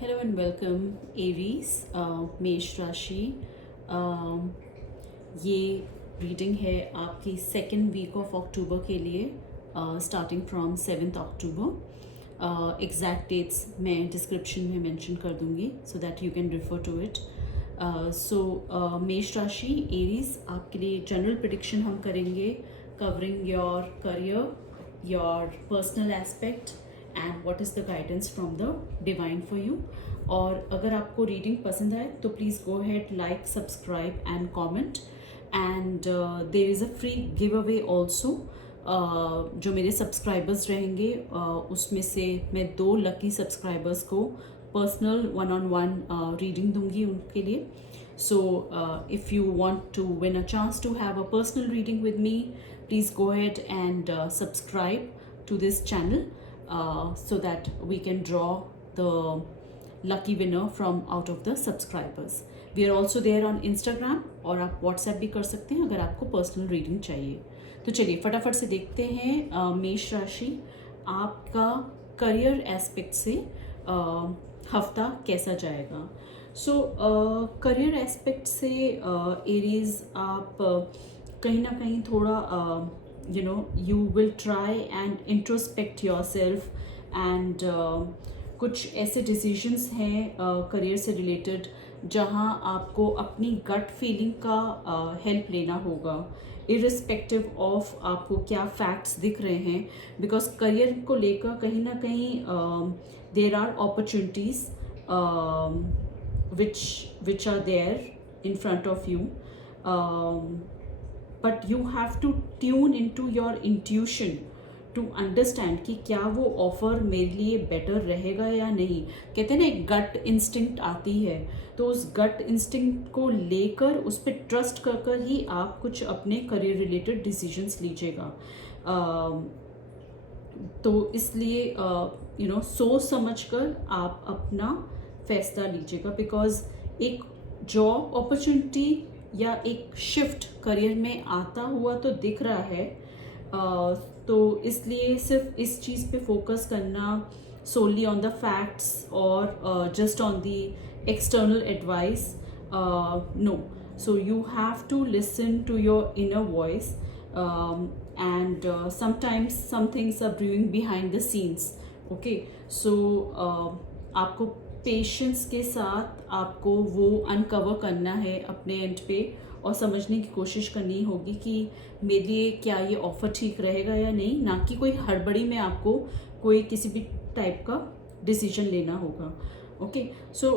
Hello and welcome Aries मेष राशि। ये रीडिंग है आपकी सेकेंड वीक ऑफ अक्टूबर के लिए, starting from 7 October. Exact dates मैं डिस्क्रिप्शन में मेंशन कर दूंगी so that you can refer to it. मेष राशि एरीज आपके लिए जनरल प्रेडिक्शन हम करेंगे, covering your career, your personal aspect and what is the guidance from the divine for you. और अगर आपको रीडिंग पसंद आए तो please go ahead like, subscribe and comment. And there is a free giveaway also. जो मेरे subscribers रहेंगे उसमें से मैं 2 लकी सब्सक्राइबर्स को पर्सनल 1-on-1 रीडिंग दूंगी उनके लिए। So if you want to win a chance to have a personal reading with me, please go ahead and subscribe to this channel so that we can draw the lucky winner from out of the subscribers. We are also there on Instagram और आप WhatsApp भी कर सकते हैं अगर आपको personal reading चाहिए। तो चलिए फटाफट से देखते हैं मेष राशि आपका करियर एस्पेक्ट से हफ्ता कैसा जाएगा। सो करियर एस्पेक्ट से एरीज आप कहीं ना कहीं थोड़ा you will try and introspect yourself and कुछ ऐसे डिसीजंस हैं करियर से रिलेटेड जहां आपको अपनी गट फीलिंग का हेल्प लेना होगा, इरिस्पेक्टिव ऑफ आपको क्या फैक्ट्स दिख रहे हैं। बिकॉज करियर को लेकर कहीं ना कहीं there are opportunities which are there in front of you, but you have to tune into your intuition to understand कि क्या वो ऑफर मेरे लिए बेटर रहेगा या नहीं। कहते हैं ना एक गट इंस्टिंक्ट आती है, तो उस गट इंस्टिंक्ट को लेकर उस पर ट्रस्ट कर कर ही आप कुछ अपने करियर रिलेटेड डिसीजंस लीजिएगा। तो इसलिए सोच समझ कर आप अपना फैसला लीजिएगा। बिकॉज एक जॉब अपॉर्चुनिटी या एक शिफ्ट करियर में आता हुआ तो दिख रहा है, तो इसलिए सिर्फ इस चीज़ पे फोकस करना solely on the facts or just on the external advice, no. So you have to listen to your inner voice, and sometimes some things are brewing behind the scenes. Okay, so आपको patience के साथ आपको वो uncover करना है अपने and पे और समझने की कोशिश करनी होगी कि मेरे लिए क्या ये ऑफ़र ठीक रहेगा या नहीं, ना कि कोई हड़बड़ी में आपको कोई किसी भी टाइप का डिसीजन लेना होगा। ओके, सो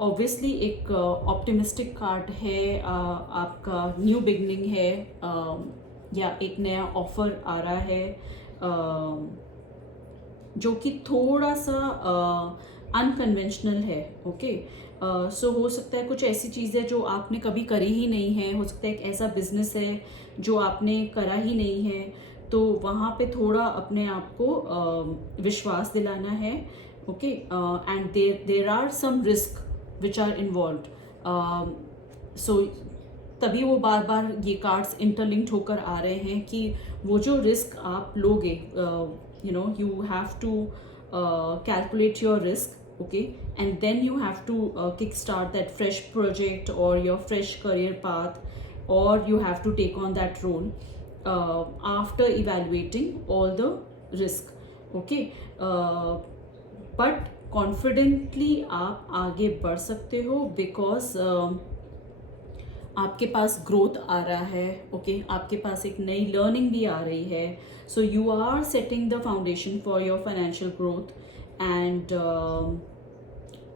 ऑब्वियसली एक ऑप्टिमिस्टिक कार्ड है, आपका न्यू बिगनिंग है, या एक नया ऑफ़र आ रहा है जो कि थोड़ा सा अनकन्वेंशनल है। ओके, सो हो सकता है कुछ ऐसी चीज़ है जो आपने कभी करी ही नहीं है, हो सकता है एक ऐसा बिजनेस है जो आपने करा ही नहीं है, तो वहाँ पे थोड़ा अपने आप को विश्वास दिलाना है। Okay, and there are some risk which are involve. So तभी वो बार बार ये कार्ड्स इंटरलिंक्ड होकर आ रहे हैं कि वो जो रिस्क आप लोगे, you have to calculate your risk, okay, and then you have to kickstart that fresh project or your fresh career path, or you have to take on that role after evaluating all the risk, okay. But confidently आप आगे बढ़ सकते हो because आपके पास growth आ रहा है। Okay, आपके पास एक नई लर्निंग भी आ रही है। So you are setting the foundation for your financial growth and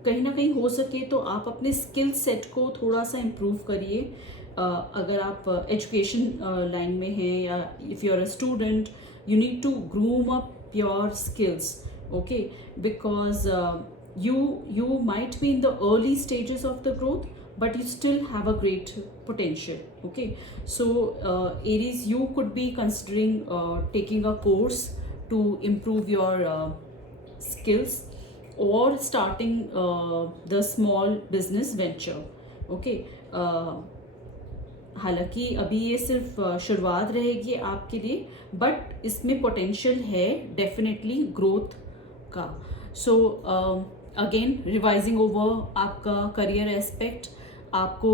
कहीं ना कहीं हो सके तो आप अपने स्किल सेट को थोड़ा सा इम्प्रूव करिए। अगर आप एजुकेशन लाइन में हैं या if you are a student, you need to groom up your skills, okay, because you might be in the early stages of the growth, but you still have a great potential. Okay, so Aries, you could be considering taking a course to improve your skills or starting the small business venture. Okay, हालांकि अभी ये सिर्फ शुरुआत रहेगी आपके लिए, but इसमें potential है डेफिनेटली ग्रोथ का। सो अगेन रिवाइजिंग ओवर आपका करियर एस्पेक्ट, आपको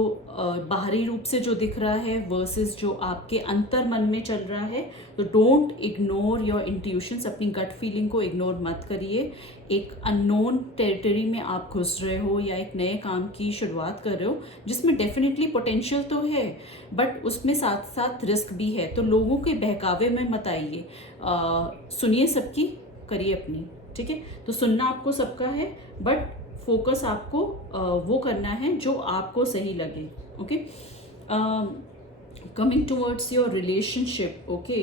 बाहरी रूप से जो दिख रहा है वर्सेस जो आपके अंतर मन में चल रहा है, तो डोंट इग्नोर योर इंट्यूशंस, अपनी गट फीलिंग को इग्नोर मत करिए। एक अननोन टेरिटरी में आप घुस रहे हो या एक नए काम की शुरुआत कर रहे हो जिसमें डेफिनेटली पोटेंशियल तो है बट उसमें साथ साथ रिस्क भी है, तो लोगों के बहकावे में मत आइए। सुनिए सबकी, करिए अपनी, ठीक है। तो सुनना आपको सबका है बट फोकस आपको वो करना है जो आपको सही लगे, okay. Coming towards your relationship, okay,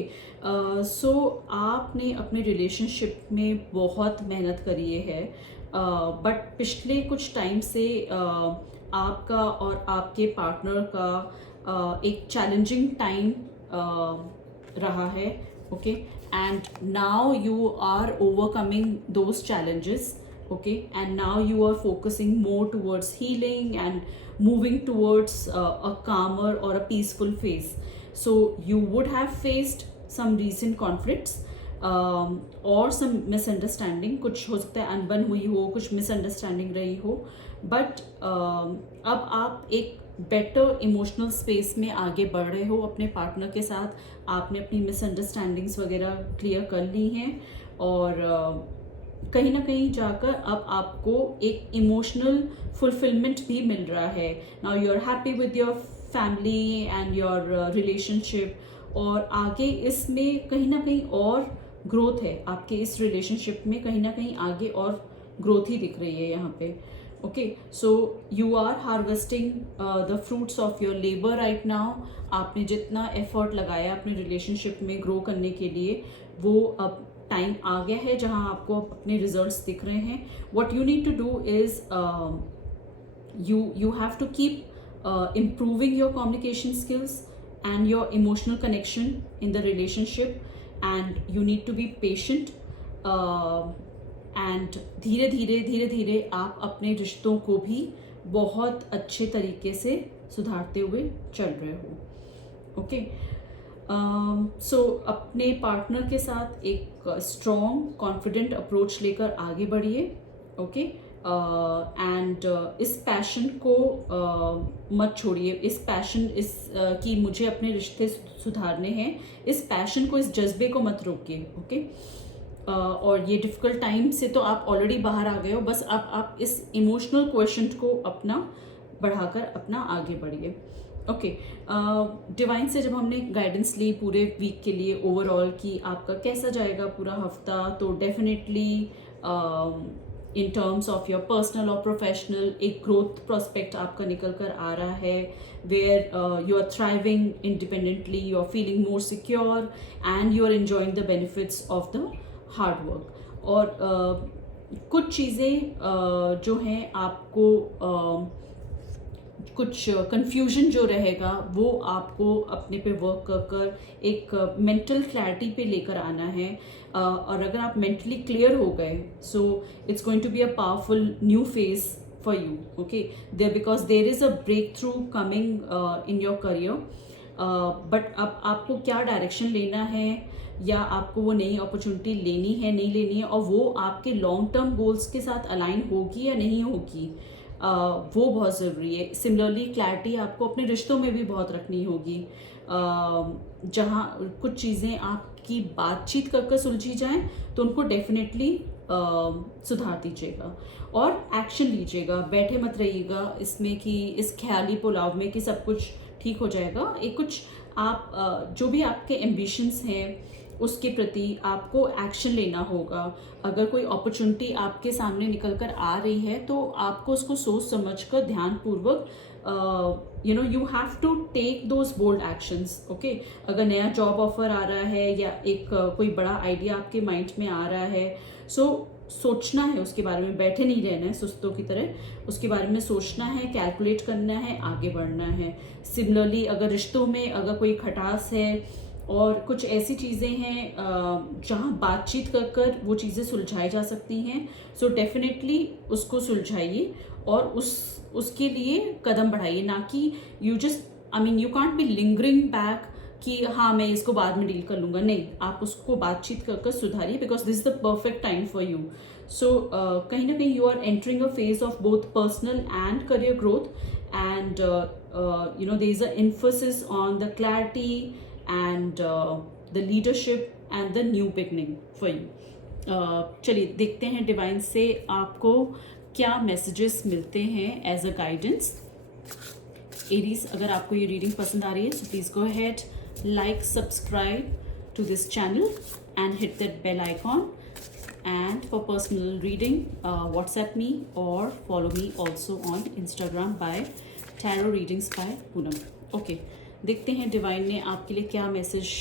so आपने अपने रिलेशनशिप में बहुत मेहनत करी है बट पिछले कुछ टाइम से आपका और आपके पार्टनर का एक चैलेंजिंग टाइम रहा है, okay, and now you are overcoming those challenges, okay, and now you are focusing more towards healing and moving towards a calmer or a peaceful phase. So you would have faced some recent conflicts or some misunderstanding, कुछ हो सकता है अनबन हुई हो, कुछ misunderstanding रही हो, बट अब आप एक बेटर इमोशनल स्पेस में आगे बढ़ रहे हो अपने पार्टनर के साथ। आपने अपनी मिसअंडरस्टैंडिंग्स वगैरह क्लियर कर ली हैं और कहीं ना कहीं जाकर अब आपको एक इमोशनल फुलफिलमेंट भी मिल रहा है। Now you are happy with your family and your relationship, और आगे इसमें कहीं ना कहीं और ग्रोथ है आपके इस रिलेशनशिप में, कहीं ना कहीं आगे और ग्रोथ ही दिख रही है यहाँ पे, okay. So you are harvesting the fruits of your labour right now. आपने जितना एफर्ट लगाया अपने रिलेशनशिप में ग्रो करने के लिए, वो अब टाइम आ गया है जहां आपको अपने रिजल्ट्स दिख रहे हैं। What you need to do is you have to keep improving your communication skills and your emotional connection in the relationship, and you need to be patient and धीरे धीरे आप अपने रिश्तों को भी बहुत अच्छे तरीके से सुधारते हुए चल रहे हो, ओके। सो अपने पार्टनर के साथ एक स्ट्रॉन्ग कॉन्फिडेंट अप्रोच लेकर आगे बढ़िए, ओके, एंड इस पैशन को मत छोड़िए। इस पैशन कि मुझे अपने रिश्ते सुधारने हैं, इस पैशन को, इस जज्बे को मत रोकिए, ओके। और ये डिफ़िकल्ट टाइम से तो आप ऑलरेडी बाहर आ गए हो, बस अब आप इस इमोशनल क्वेश्चन को अपना बढ़ाकर अपना आगे बढ़िए, ओके। डिवाइन से जब हमने गाइडेंस ली पूरे वीक के लिए ओवरऑल कि आपका कैसा जाएगा पूरा हफ्ता, तो definitely in terms of your personal और प्रोफेशनल एक ग्रोथ प्रोस्पेक्ट आपका निकल कर आ रहा है, where you are thriving independently, you are feeling more secure and you are enjoying the benefits of the hard work. और कुछ चीज़ें जो हैं आपको कुछ कंफ्यूजन जो रहेगा वो आपको अपने पे वर्क कर कर एक मेंटल क्लैरिटी पे लेकर आना है, और अगर आप मेंटली क्लियर हो गए, so it's going to be a powerful new phase for you, okay, there because there is a breakthrough coming in your career. But अब आपको क्या डायरेक्शन लेना है या आपको वो नई अपॉर्चुनिटी लेनी है नहीं लेनी है, और वो आपके लॉन्ग टर्म गोल्स के साथ अलाइन होगी या नहीं होगी, वो बहुत ज़रूरी है। सिमिलरली क्लैरिटी आपको अपने रिश्तों में भी बहुत रखनी होगी, जहाँ कुछ चीज़ें आपकी बातचीत कर सुलझी जाएं तो उनको डेफिनेटली सुधार दीजिएगा और एक्शन लीजिएगा। बैठे मत रहिएगा इसमें कि इस ख्याली पुलाव में कि सब कुछ ठीक हो जाएगा। एक कुछ आप जो भी आपके एम्बिशंस हैं उसके प्रति आपको एक्शन लेना होगा। अगर कोई अपॉर्चुनिटी आपके सामने निकल कर आ रही है तो आपको उसको सोच समझ कर ध्यानपूर्वक you have to take those bold actions, okay. अगर नया जॉब ऑफर आ रहा है या एक कोई बड़ा आइडिया आपके माइंड में आ रहा है, सोचना है उसके बारे में, बैठे नहीं रहना है सुस्तों की तरह, उसके बारे में सोचना है, कैलकुलेट करना है, आगे बढ़ना है। सिमिलरली अगर रिश्तों में अगर कोई खटास है और कुछ ऐसी चीज़ें हैं जहाँ बातचीत कर कर वो चीज़ें सुलझाई जा सकती हैं, सो डेफिनेटली उसको सुलझाइए और उसके लिए कदम बढ़ाइए, ना कि you can't be lingering back कि हाँ मैं इसको बाद में डील कर लूँगा। नहीं, आप उसको बातचीत कर कर सुधारिए, because this is the perfect time for you. So कहीं ना कहीं you are entering a phase of both personal and career growth, and you know there is a emphasis on the clarity and the leadership and the new beginning for you. चलिए देखते हैं divine से आपको क्या messages मिलते हैं as a guidance. Aries, अगर आपको ये रीडिंग पसंद आ रही है so please go ahead, like, subscribe to this channel and hit that bell icon. And for personal reading, WhatsApp me or follow me also on Instagram by Tarot Readings by Poonam. Okay, देखते हैं divine ने आपके लिए क्या message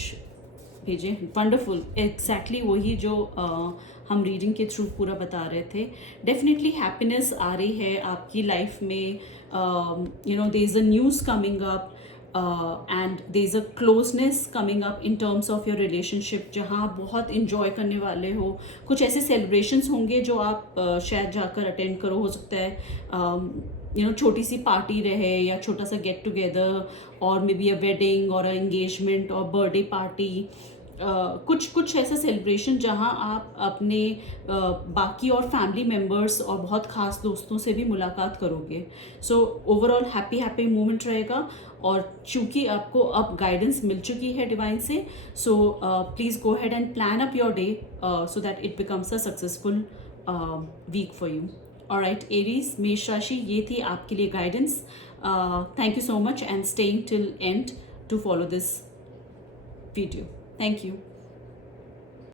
भेजे. Wonderful, exactly वही जो हम रीडिंग के थ्रू पूरा बता रहे थे. डेफिनेटली हैप्पीनेस आ रही है आपकी लाइफ में. You know there is a news coming up and there's a closeness coming up in terms of your relationship, जहाँ आप बहुत enjoy करने वाले हो. कुछ ऐसे celebrations होंगे जो आप शायद जाकर अटेंड करो. हो सकता है यू नो छोटी सी पार्टी रहे या छोटा सा गेट टुगेदर, और मे बी अ वेडिंग और अ एंगेजमेंट और बर्थडे पार्टी. कुछ ऐसा सेलिब्रेशन जहाँ आप अपने बाकी और फैमिली मेम्बर्स और बहुत ख़ास दोस्तों से भी मुलाकात करोगे. सो ओवरऑल हैप्पी मोमेंट रहेगा. और चूँकि आपको अब गाइडेंस मिल चुकी है डिवाइन से, so please go ahead and plan up your day so that it becomes a successful week for you. Alright Aries, मेष राशि, ये थी आपके लिए guidance. Thank you so much and staying till end to follow this video. Thank you.